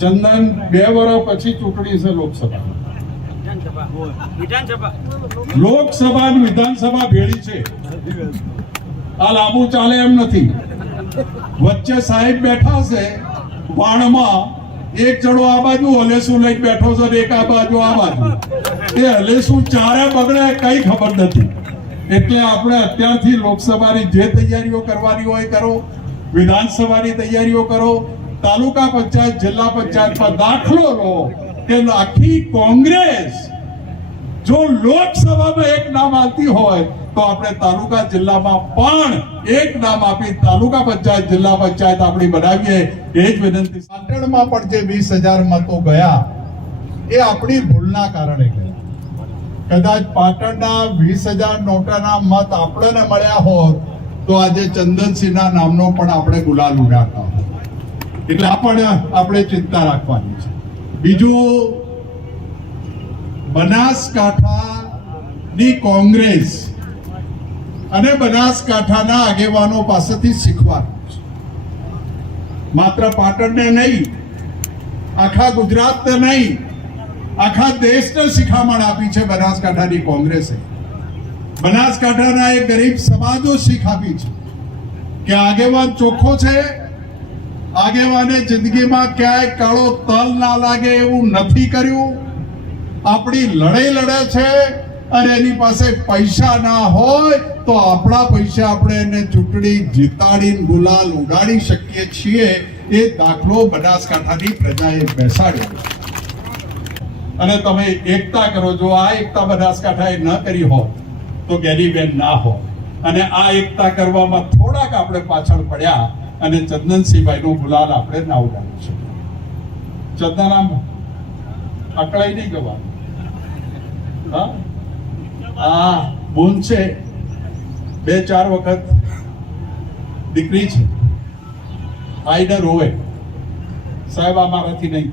ચંદન 2 વર્ષ પછી ચૂંટણી છે લોકસભા અને વિધાનસભા ભેળી છે. આ લાંબુ ચાલે એમ નથી. વચ્ચે સાહેબ બેઠા છે વાણમાં, એક જણો આ બાજુ હલેસું લઈને બેઠો છે ને એક આ બાજુ આ બાજુ. એ હલેસું ચારે બગડે કઈ ખબર નથી. એટલે આપણે અત્યારથી લોકસભાની જે તૈયારીઓ કરવાની હોય કરો, વિધાનસભાની તૈયારીઓ કરો, તાલુકા પંચાયત જિલ્લા પંચાયતમાં દાખલો લો કે આખી કોંગ્રેસ જો લોકસભામાં એક નામ આવતી હોય તો આપણે તાલુકા જિલ્લામાં પણ એક નામ આપી તાલુકા પંચાયત જિલ્લા પંચાયત આપણી બનાવીએ એ જ વિનંતી. પાટણમાં પણ જે 20,000 મતો ગયા એ આપણી ભૂલના કારણે ગયા. કદાચ પાટણના 20,000 નોટાના મત આપણને મળ્યા હોત તો આજે ચંદનસિંહના નામનો પણ આપણે ગુલાલ ઉડાડતા હોત. એટલે આપણે ચિંતા રાખવાની છે. બીજું, બનાસકાંઠાની કોંગ્રેસ અને બનાસકાંઠાના આગેવાનો પાસેથી શીખવાનું છે. માત્ર પાટણને નહીં, આખા ગુજરાતને નહીં, આખા દેશને શિખામણ આપી છે બનાસકાંઠાની કોંગ્રેસે. બનાસકાંઠાના એક ગરીબ સમાજો શીખ આપી છે કે આગેવાન ચોખ્ખો છે, આગેવાને જિંદગીમાં ક્યાંય કાળો તલ ના લાગે એવું નથી કર્યું. આપણી લડાઈ લડે છે અને એની પાસે પૈસા ના હોય તો આપણા પૈસા આપણે એને ચૂંટણી જીતાડીને ગુલાલ ઉડાડી શકીએ છીએ. એ દાખલો બનાસકાંઠાની પ્રજાએ બેસાડ્યો. અને તમે એકતા કરો. જો આ એકતા બનાસકાંઠાએ ન કરી હોત તો ગેરીબેન ના હોત. અને આ એકતા કરવામાં થોડાક આપણે પાછળ પડ્યા અને ચંદનસિંહભાઈનો ગુલાલ આપણે ના ઉડાડી શકીએ. ચંદન અકળાઈ નહીં જવાનું. હા, બોન છે, 2-4 વખત દીકરી છે, આઈને રોવે સાહેબ અમારાથી નહીં.